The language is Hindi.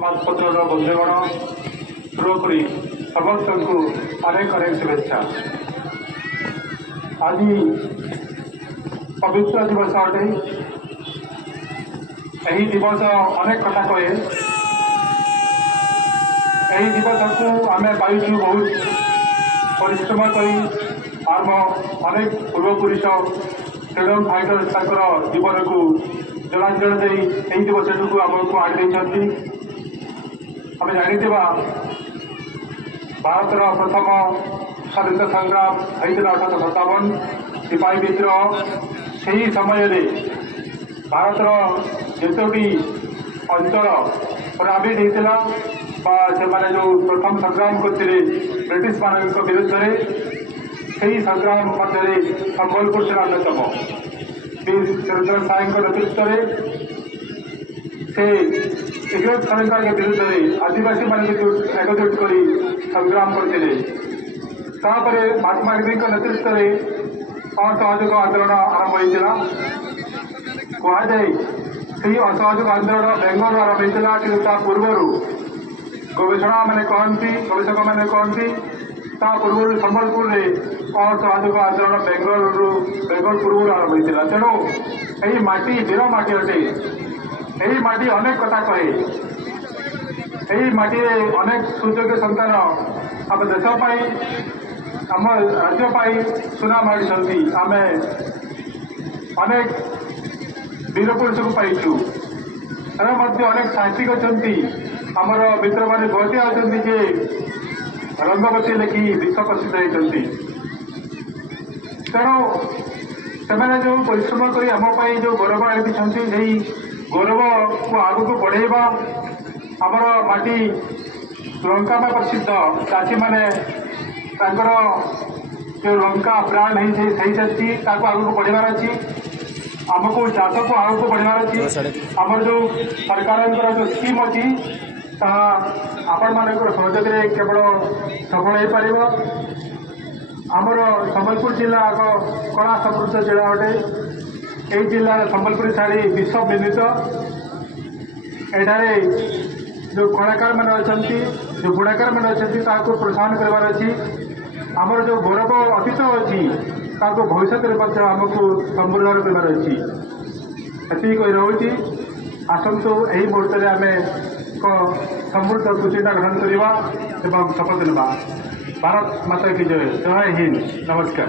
समाजपत्र बंधुगण पूर्वपरी समस्त को अनेक अनेक शुभेच्छा। आज पवित्र दिवस अटे। यही दिवस अनेक कथा कहे। यही दिवस को आम पाइचु बहुत परिश्रम कर आम अनेक पूर्वपुरुष फ्रीडम फाइटर जीवन को जलांजल दे यही दिवस को आमको आगे आम जानिथिबा भारतर प्रथम स्वाधीनता संग्राम होता 1857 सिपाही विद्रोह। से समय भारतर जितोटी अंचल प्रभावित होता से जो प्रथम संग्राम करते ब्रिटिश मान विरुद्ध से संग्राम मध्य संबलपुर से अन्यतम वीर सुरेंद्र साय नेतृत्व से इंग्रेज सरकार के विरुद्ध आदिवासी मान एकजुट कर संग्राम करते। महात्मा गांधी नेतृत्व में असहयोग आंदोलन आरंभ होता। कहुए से असहयोग आंदोलन बेंगल आरंभ होता कि पूर्व गवेषणा मैंने कहती गवेषक मैंने कहती पूर्व संबलपुर में असहयोग आंदोलन बेंगल पूर्व आरंभ होता। तेणु यही माटी वीर माटी अटे। यही माटी अनेक कथा कहे। यही माटी अनेक सुयोग्य संतान आम देश आम राज्य सुना माड़ी आम अनेक वीर पुरुष को पाइचु। अनेक साहित्यिक अच्छा आमर मित्र मैंने बहुत अच्छा जे रंगवती लिखि विश्व प्रसिद्ध होती। तेणु से जो परिश्रम कर आमपाई जो गौरव आनी गौरव को आग को बढ़ेबा आमर माटी लंका में प्रसिद्ध चाषी मैंने जो लंका ब्रांड है चाषी आग को बढ़ार अच्छी आमको चाष को आग को बढ़ार अच्छी। आमर जो सरकार जो स्कीम अच्छी आपण मान सहयोग केवल सफल हो पार। आमर संबलपुर जिला आग कला समृद्ध जिला अटे। यही जिला संबलपुरी शाढ़ी विश्व निर्मित। एठारे जो कलाकार मैंने अच्छा जो बुणाकार मैंने अच्छा प्रोत्साहन करार अच्छी। आमर जो गौरव अतीत अच्छी भविष्य में आमको संवर्धन करार अच्छी। ये कही रोचे आसतु यही मुहूर्त में आम एक समृद्ध कुचिंता ग्रहण करवा एवं शपथ ना। भारत माता की जय। जय हिंद। नमस्कार।